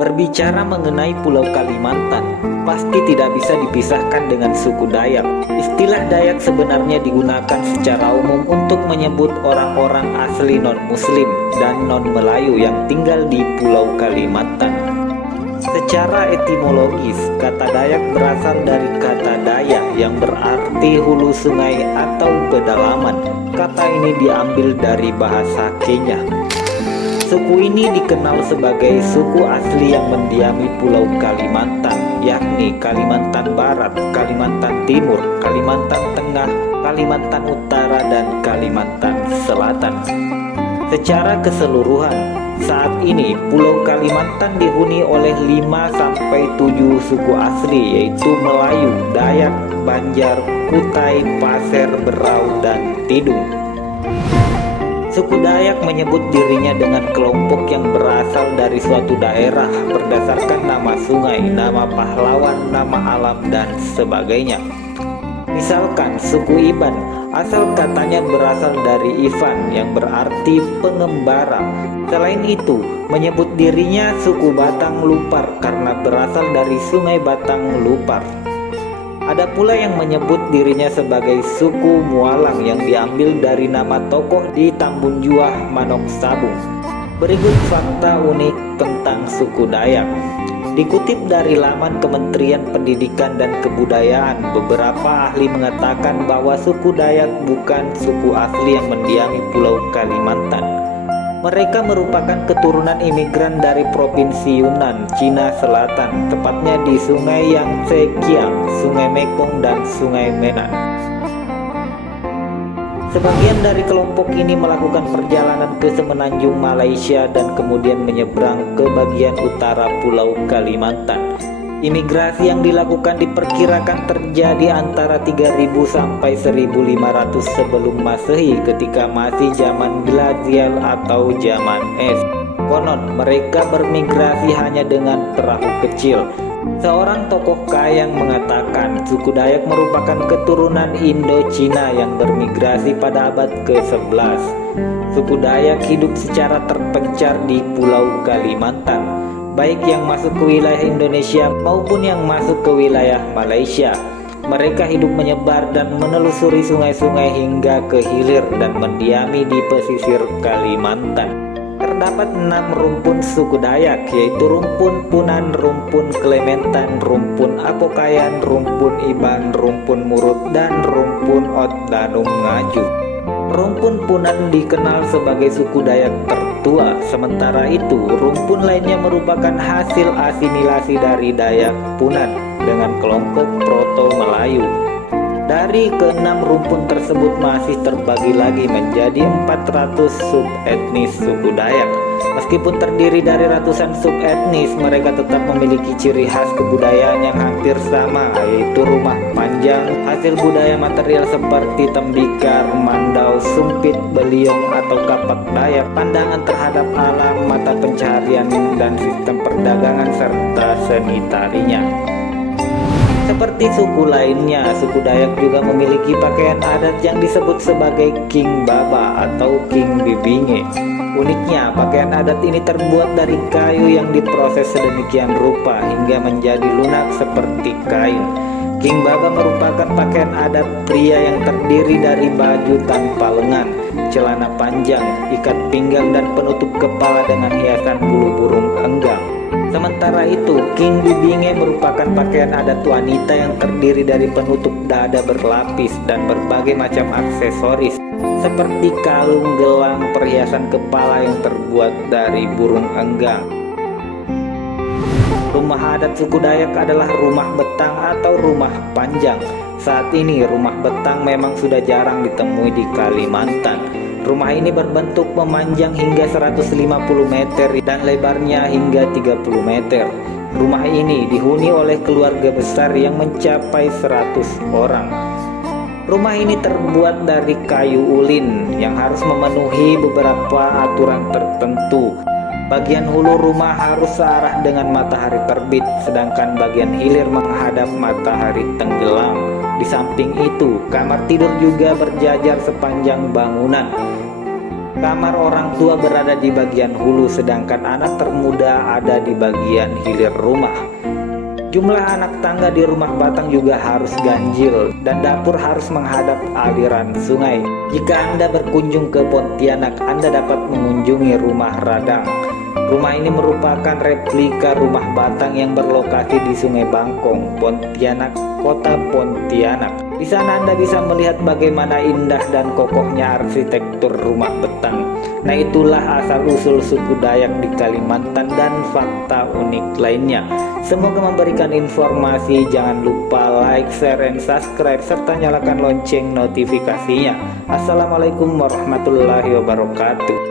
Berbicara mengenai Pulau Kalimantan, pasti tidak bisa dipisahkan dengan suku Dayak. Istilah Dayak sebenarnya digunakan secara umum untuk menyebut orang-orang asli non-Muslim dan non-Melayu yang tinggal di Pulau Kalimantan. Secara etimologis, kata Dayak berasal dari kata Daya yang berarti hulu sungai atau pedalaman. Kata ini diambil dari bahasa Kenya. Suku ini dikenal sebagai suku asli yang mendiami Pulau Kalimantan, yakni Kalimantan Barat, Kalimantan Timur, Kalimantan Tengah, Kalimantan Utara, dan Kalimantan Selatan. Secara keseluruhan, saat ini Pulau Kalimantan dihuni oleh 5-7 suku asli, yaitu Melayu, Dayak, Banjar, Kutai, Pasir, Berau, dan Tidung. Suku Dayak menyebut dirinya dengan kelompok yang berasal dari suatu daerah berdasarkan nama sungai, nama pahlawan, nama alam, dan sebagainya. Misalkan suku Iban, asal katanya berasal dari Ivan yang berarti pengembara. Selain itu, menyebut dirinya suku Batang Lupar karena berasal dari sungai Batang Lupar. Ada pula yang menyebut dirinya sebagai suku Mualang yang diambil dari nama tokoh di Tambun Juah, Manok Sabung. Berikut fakta unik tentang suku Dayak. Dikutip dari laman Kementerian Pendidikan dan Kebudayaan, beberapa ahli mengatakan bahwa suku Dayak bukan suku asli yang mendiami Pulau Kalimantan. Mereka merupakan keturunan imigran dari Provinsi Yunnan, Cina Selatan, tepatnya di Sungai Yangtze Kiang, Sungai Mekong, dan Sungai Menan. Sebagian dari kelompok ini melakukan perjalanan ke semenanjung Malaysia dan kemudian menyeberang ke bagian utara Pulau Kalimantan. Imigrasi yang dilakukan diperkirakan terjadi antara 3000 sampai 1500 sebelum Masehi ketika masih zaman glasial atau zaman es. Konon mereka bermigrasi hanya dengan perahu kecil. Seorang tokoh Kayang mengatakan suku Dayak merupakan keturunan Indo-Cina yang bermigrasi pada abad ke-11. Suku Dayak hidup secara terpencar di Pulau Kalimantan, baik yang masuk ke wilayah Indonesia maupun yang masuk ke wilayah Malaysia. Mereka hidup menyebar dan menelusuri sungai-sungai hingga ke hilir dan mendiami di pesisir Kalimantan. Terdapat 6 rumpun suku Dayak, yaitu rumpun Punan, rumpun Klementan, rumpun Apokayan, rumpun Iban, rumpun Murut, dan rumpun Ot Danung Ngaju. Rumpun Punan dikenal sebagai suku Dayak tertua, sementara itu rumpun lainnya merupakan hasil asimilasi dari Dayak Punan dengan kelompok Proto-Melayu. Dari ke-6 rumpun tersebut masih terbagi lagi menjadi 400 subetnis suku Dayak. Meskipun terdiri dari ratusan subetnis, mereka tetap memiliki ciri khas kebudayaan yang hampir sama, yaitu rumah panjang, hasil budaya material seperti tembikar, mandau, sumpit, beliung, atau kapak Dayak, pandangan terhadap alam, mata pencaharian, dan sistem perdagangan serta seni tarinya. Seperti suku lainnya, suku Dayak juga memiliki pakaian adat yang disebut sebagai King Baba atau King Bibinge. Uniknya, pakaian adat ini terbuat dari kayu yang diproses sedemikian rupa hingga menjadi lunak seperti kain. King Baba merupakan pakaian adat pria yang terdiri dari baju tanpa lengan, celana panjang, ikat pinggang, dan penutup kepala dengan hiasan bulu burung enggang. Sementara itu, King Bibinge merupakan pakaian adat wanita yang terdiri dari penutup dada berlapis dan berbagai macam aksesoris seperti kalung, gelang, perhiasan kepala yang terbuat dari burung enggang. Rumah adat suku Dayak adalah rumah betang atau rumah panjang. Saat ini rumah betang memang sudah jarang ditemui di Kalimantan. Rumah ini berbentuk memanjang hingga 150 meter dan lebarnya hingga 30 meter. Rumah ini dihuni oleh keluarga besar yang mencapai 100 orang. Rumah ini terbuat dari kayu ulin yang harus memenuhi beberapa aturan tertentu. Bagian hulu rumah harus searah dengan matahari terbit, sedangkan bagian hilir menghadap matahari tenggelam. Di samping itu, kamar tidur juga berjajar sepanjang bangunan. Kamar orang tua berada di bagian hulu, sedangkan anak termuda ada di bagian hilir rumah. Jumlah anak tangga di rumah Batang juga harus ganjil dan dapur harus menghadap aliran sungai. Jika Anda berkunjung ke Pontianak, Anda dapat mengunjungi rumah Radang. Rumah ini merupakan replika rumah Batang yang berlokasi di Sungai Bangkong, Pontianak, Kota Pontianak. Di sana Anda bisa melihat bagaimana indah dan kokohnya arsitektur rumah Betang. Nah, itulah asal-usul suku Dayak di Kalimantan dan fakta unik lainnya. Semoga memberikan informasi. Jangan lupa like, share, and subscribe serta nyalakan lonceng notifikasinya. Assalamualaikum warahmatullahi wabarakatuh.